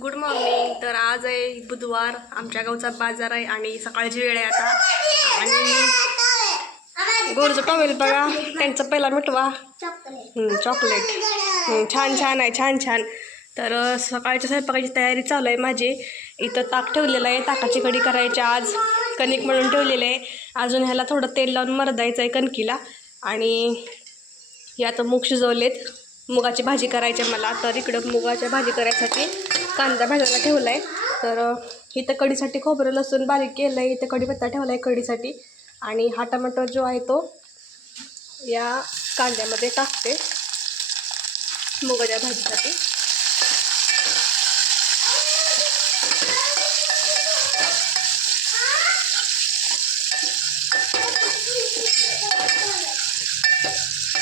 Good morning तर आज आहे बुधवार. आमच्या गावचा बाजार आहे आणि सकाळची वेळ आहे आता. आणि गोरचं टॉवेल बघा. त्यांचा पहिला मिटवा चॉकलेट छान छान आहे छान छान. तर सकाळच्या स्वयंपाकाची तयारी चालू आहे माझी. इथं ताक ठेवलेलं आहे. ताकाची कढी करायची आज. कणिक म्हणून ठेवलेलं आहे. अजून ह्याला थोडं तेल लावून मरदायचं आहे कणकीला. आणि हे आता मूग शिजवलेत. मुगाची भाजी करायची आहे मला. तर इकडं मुगाच्या भाजी करायसाठी कांदा भाजायला ठेवला आहे तर इथं कढीसाठी खोबरं लसूण बारीक केलं आहे इथं कढीपत्ता ठेवला आहे कढीसाठी. आणि हा टमाटर जो आहे तो या कांद्यामध्ये टाकते. मुगाच्या भाजीसाठी.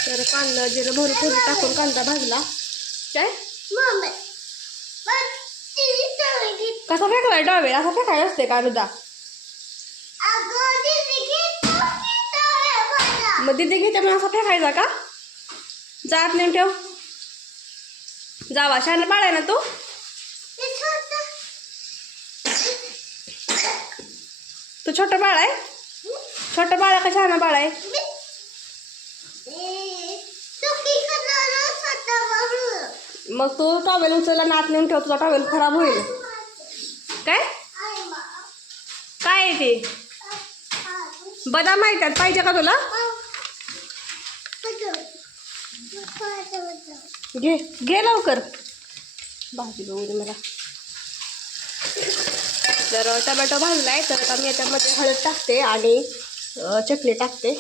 तर कांदा जिरं भरून टाकून कांदा भाजला. काय? कसा फेकलाय डावे असा फेकाय असते का अनुदा? मग दिदी घेते मग असा फेकायचा का? जात नेऊन ठेव. जावा शाळेला बाळ ना तू. तू छोटं. बाळ आहे? छोटं बाळ आहे का शहाणा बाळ आहे? मग तू टॉवेल उचलला नात नेऊन ठेव तुझा टॉवेल खराब होईल काय काय आहे ते बदाम माहितात पाहिजे का तुला? घे घे लवकर. भाजी बघू दे मला. तर टमॅटो भाजला आहे तर आता मी याच्यामध्ये हळद टाकते आणि अ, चटणी टाकते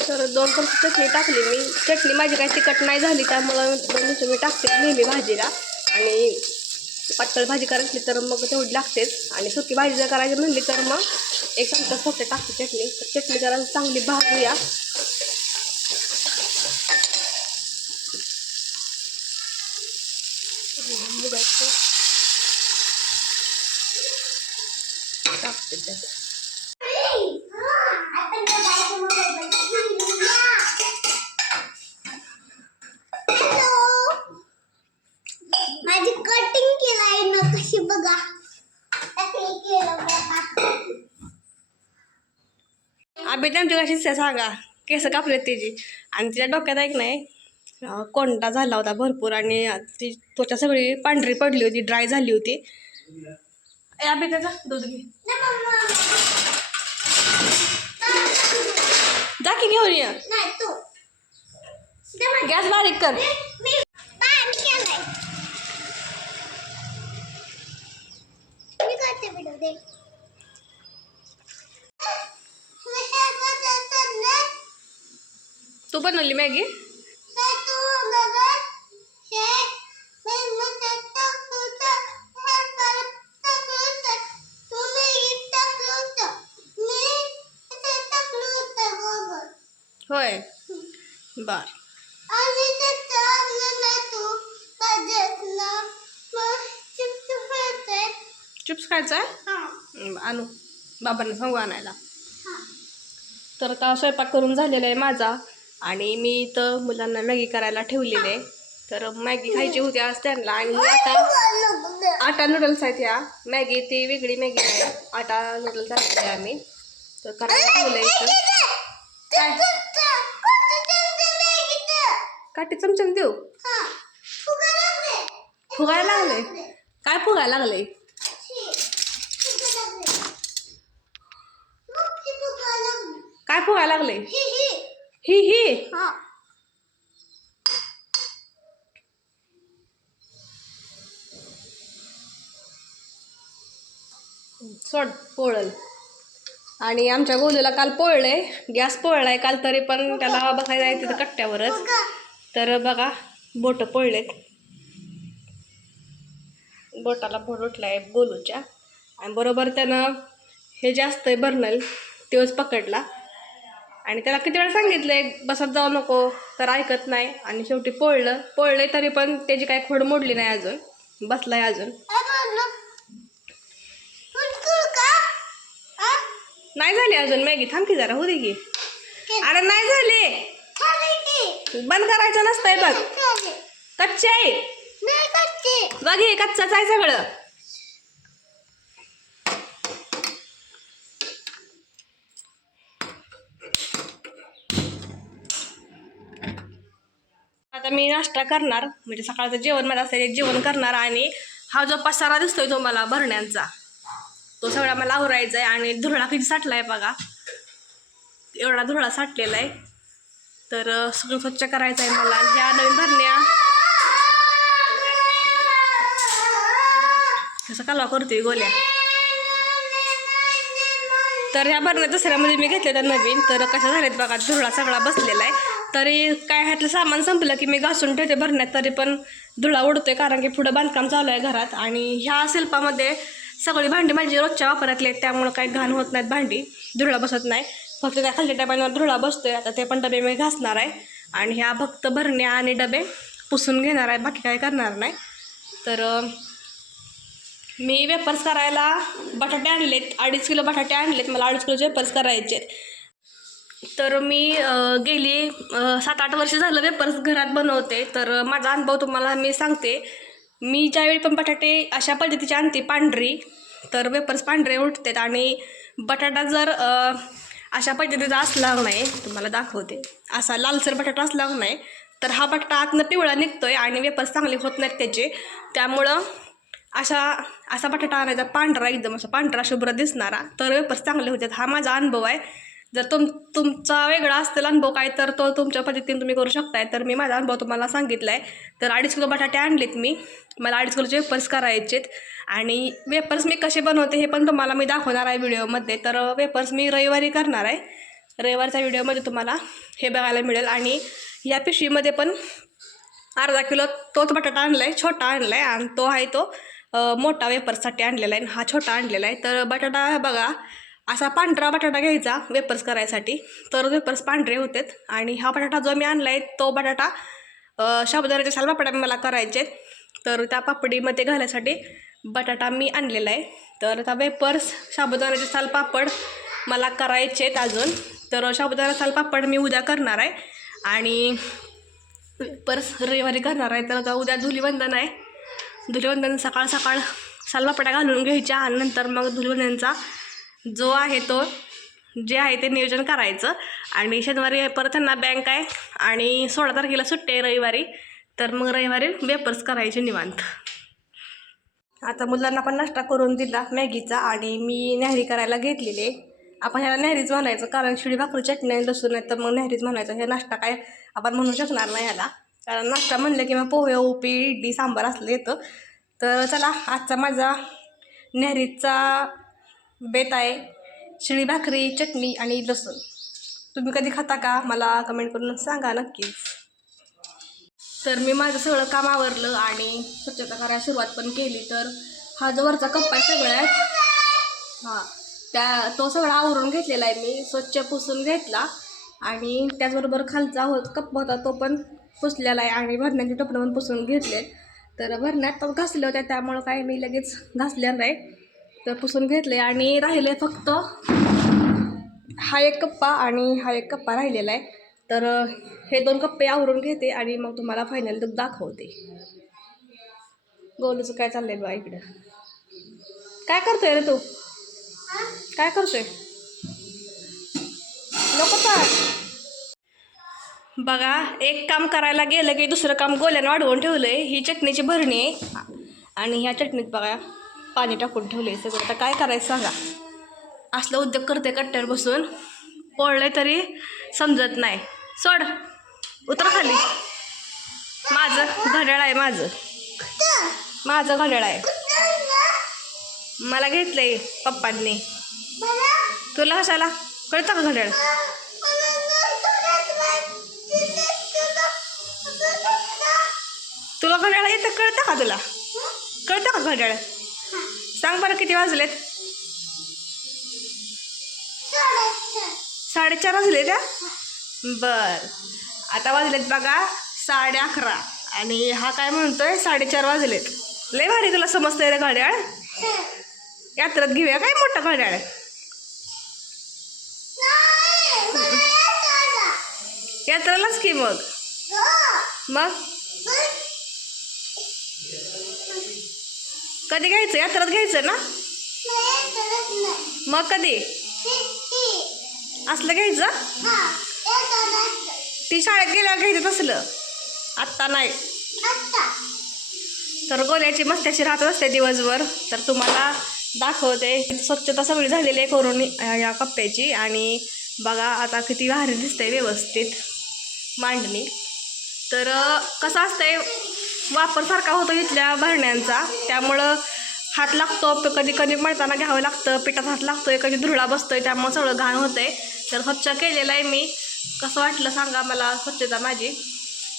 तर दोन पण चटणी टाकली. मी चटणी माझी काही तिखट नाही झाली त्यामुळं मी टाकते नेहमी भाजीला. आणि पातळ भाजी करायची तर मग तेवढी लागतेच. आणि सुकी भाजी जर करायची म्हणली तर मग एक चमचा सोटे टाकते चटणी. तर चटणी जरा चांगली भाजूया. मुगाचं. टाकते त्यात माझी कटिंग केलाय ना कशी बघा टाकली केलं बघा. आम्ही त्यांची कशी सांगा. केस कापलेत त्याची आणि तिच्या डोक्यात ऐक नाही कोंडा झाला होता भरपूर आणि ती त्वचा सगळी पांढरी पडली होती ड्राय झाली होती. आबे त्याचा दूध घे. जा की घेऊन ये. गॅस बारीक कर मी बाहेर केलाय मी करते व्हिडिओ दे तू बनवली मॅगी? होय. बर. चिप्स खायचा? आहे आणू. बाबांना सांगू आणायला. तर आता स्वयंपाक करून झालेला आहे माझा. आणि मी इथं मुलांना मॅगी करायला ठेवलेले आहे. तर मॅगी खायची होती आज त्यांना आणि आता आटा नूडल्स आहेत ह्या मॅगी ती वेगळी मॅगी आहे. आटा नूडल्स आणले आम्ही. तर करायला ठेवलं इथं. काठी चमचम देऊ? फुगायला लागले काय फुगायला लागले काय फुगायला लागले ही ही. सोड पोळल. आणि आमच्या गोलूला काल पोळलंय गॅस पोळलाय काल तरी पण त्याला बसायला आहे तिथं कट्ट्यावरच. तर बघा बोट पोळलेत. बोटाला फोड उठलाय गोलूच्या. आणि बरोबर त्यानं हे जास्त आहे बर्नल तोच पकडला. आणि त्याला किती वेळा सांगितलंय बसत जाऊ नको तर ऐकत नाही. आणि शेवटी पोळलं. पोळले तरी पण त्याची काही खोड मोडली नाही अजून. बसलाय अजून. नाही झाली अजून मॅगी. थांब की जरा हो दे की. अरे नाही झाली. बंद करायचं नसतंय बघ. कच्चे आहे. बघ हे कच्चाच आहे सगळं. मी नाश्ता करणार म्हणजे सकाळचं जेवण मला असेल जेवण करणार आणि हा जो पसारा दिसतोय तो मला भरण्यांचा तो सगळा मला आवरायचा आहे आणि धुरळा किती साठला आहे बघा. एवढा धुरळा साठलेला आहे तर सगळं स्वच्छ करायचं आहे मला ह्या नवीन भरण्या. कसं कालवा करतोय गोल्या. तर ह्या भरण्या दसऱ्यामध्ये मी घेतलेल्या नवीन. तर कशा झाल्यात बघा धुरळा सगळा बसलेला आहे तरी काय ह्यातलं सामान संपलं की मी घासून ठेवते भरण्यात तरी पण धुळा उडतोय कारण की पुढं बांधकाम चालू आहे घरात. आणि ह्या शिल्पामध्ये सगळी भांडी माझी रोजच्या वापरातली आहेत त्यामुळं काही घाण होत नाहीत भांडी. धुळा बसत नाही. फक्त त्या खालच्या डब्यांवर धुळा बसतोय. आता ते पण डबे मी घासणार आहे. आणि ह्या फक्त भरण्या आणि डबे पुसून घेणार आहे बाकी काही करणार नाही. तर मी वेपर्स करायला बटाटे आणलेत अडीच किलो बटाटे आणलेत. मला अडीच किलो वेपर्स करायचे आहेत तर मी गेली सात आठ वर्ष झालं वेपर्स घरात बनवते. तर माझा अनुभव तुम्हाला मी सांगते. मी ज्यावेळी पण बटाटे अशा पद्धतीचे आणते पांढरी तर वेपर्स पांढरे उठतात आणि बटाटा जर अशा पद्धतीचा असला नाही तुम्हाला दाखवते. असा लालसर बटाटा असला नाही तर हा बटाटा आतनं पिवळा निघतोय आणि वेपर्स चांगले होत नाहीत त्याचे. त्यामुळं अशा असा बटाटा आणायचा पांढरा एकदम असा पांढरा शुभ्र दिसणारा तर वेपर्स चांगले होतात. हा माझा अनुभव आहे. जर तुम तुमचा वेगळा असतील अनुभव काय तर तो तुमच्या पद्धतीने तुम्ही करू शकताय. तर मी माझा अनुभव तुम्हाला सांगितला आहे तर अडीच किलो बटाटे आणलेत मी. मला अडीच किलोचे वेपर्स करायचेत. आणि वेपर्स मी कसे बनवते हे पण तुम्हाला मी दाखवणार आहे व्हिडिओमध्ये. तर वेपर्स मी रविवारी करणार आहे. रविवारच्या व्हिडिओमध्ये तुम्हाला हे बघायला मिळेल. आणि या पिशवीमध्ये पण अर्धा किलो तोच बटाटा आणला आहे छोटा आणला आहे आणि तो आहे तो मोठा वेपर्ससाठी आणलेला आहे. आणि हा छोटा आणलेला आहे. तर बटाटा बघा असा पांढरा बटाटा घ्यायचा वेपर्स करायसाठी. तर वेपर्स पांढरे होते आणि हा बटाटा जो मी आणला आहे तो बटाटा अ, साबुदाण्याच्या साल पापड्या मला करायचे तर त्या पापडीमध्ये घालायसाठी बटाटा मी आणलेला आहे. तर आता वेपर्स साबुदाण्याचे साल पापड मला करायचे आहेत अजून. तर साबुदाणा साल पापड मी उद्या करणार आहे. आणि वेपर्स रविवारी करणार आहे. तर उद्या धुलीवंदन आहे. धुलीवंदन सकाळ सकाळ सालपापड्या घालून घ्यायच्या आणि नंतर मग धुलीवंदनचा जो आहे तो जे आहे ते नियोजन करायचं. आणि शनिवारी परत त्यांना बँक आहे आणि सोळा तारखेला सुट्टी आहे रविवारी. तर मग रविवारी वेपर्स करायचे निवांत. आता मुलांना पण नाश्ता करून दिला मॅगीचा आणि मी न्याहरी करायला घेतलेले आपण ह्याला न्याहरीच म्हणायचं कारण शिडी भाकरी चटणी आणि लसूण आहे तर मग न्याहरीच म्हणायचं हे नाश्ता काय आपण म्हणू शकणार नाही ह्याला. कारण नाश्ता म्हणलं की मग पोहे उपी इडली सांबार असलं येतं. तर चला आजचा माझा न्याहरीचा बेत आहे शिळी भाकरी चटणी आणि लसूण. तुम्ही कधी खाता का? मला कमेंट करून सांगा नक्कीच. तर मी माझं सगळं काम आवरलं आणि स्वच्छता करायला सुरुवात पण केली. तर हा जो वरचा कप्पा आहे सगळ्यात हां त्या तो सगळा आवरून घेतलेला आहे मी. स्वच्छ पुसून घेतला आणि त्याचबरोबर खालचा हो कप होता तो पण पुसलेला आहे आणि भरण्याचे टपणं पण पुसून घेतले. तर भरण्यात पण घासले होत्या त्यामुळं काय मी लगेच घासल्या नाही तर पुसून घेतले आणि राहिले फक्त हा एक कप्पा आणि हा एक कप्पा राहिलेला आहे. तर हे दोन कप्पे आवरून घेते आणि मग तुम्हाला फायनल लुक दाखवते. गोलूचं काय चाललंय बा इकडं. काय करतोय रे तू? काय करतोय? नको बघा एक काम करायला गेलं की दुसरं काम गोल्यानं वाढवून ठेवलंय. ही चटणीची भरणी आहे. आणि ह्या चटणीत बघा पाणी टाकून ठेवले सगळं. आता काय करायचं सांगा? असला उद्योग करते कट्ट्यावर बसून. पोळले तरी समजत नाही. सोड. उतर खाली. माझं घड्याळ आहे माझं. माझं घड्याळ आहे. मला घेतलंय पप्पांनी. तुला कशाला? कळतं का घड्याळ? तुला घड्याळ येतं कळतं का तुला? कळतं का घड्याळ? सांग बरं किती वाजलेत? साडेचार वाजले त्या बर. आता वाजलेत बघा साडे अकरा. आणि हा काय म्हणतोय? साडेचार वाजलेत. लय भारी तुला समजतंय रे घड्याळ. यात्रेत घेऊया काय मोठं घड्याळ? यात्रेलाच की मग? मग? कधी घ्यायचं? यात्रात घ्यायचं ना? मग कधी? असलं घ्यायचं? ती शाळेत गेल्यावर घ्यायचं तसलं. आत्ता नाही. तर गोल्याची मस्त्याची राहत असते दिवसभर. तर तुम्हाला दाखवते. स्वच्छता सगळी झालेली आहे करून या कप्प्याची. आणि बघा आता किती भारी दिसतंय व्यवस्थित. मांडणी. तर कसं असतंय? वापर सारखा होतो इथल्या भरण्यांचा त्यामुळं हात लागतो कधी कधी मळताना घ्यावं लागतं पिठात हात लागतोय कधी धुळा बसतोय त्यामुळं सगळं घाण होतंय. तर स्वच्छ केलेलं आहे मी. कसं वाटलं सांगा मला स्वच्छता माझी.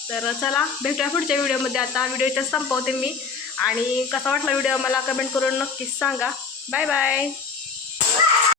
तर चला भेटूया पुढच्या व्हिडिओमध्ये. आता व्हिडिओ इथेच संपवते मी. आणि कसा वाटला व्हिडिओ मला कमेंट करून नक्कीच सांगा. Bye bye.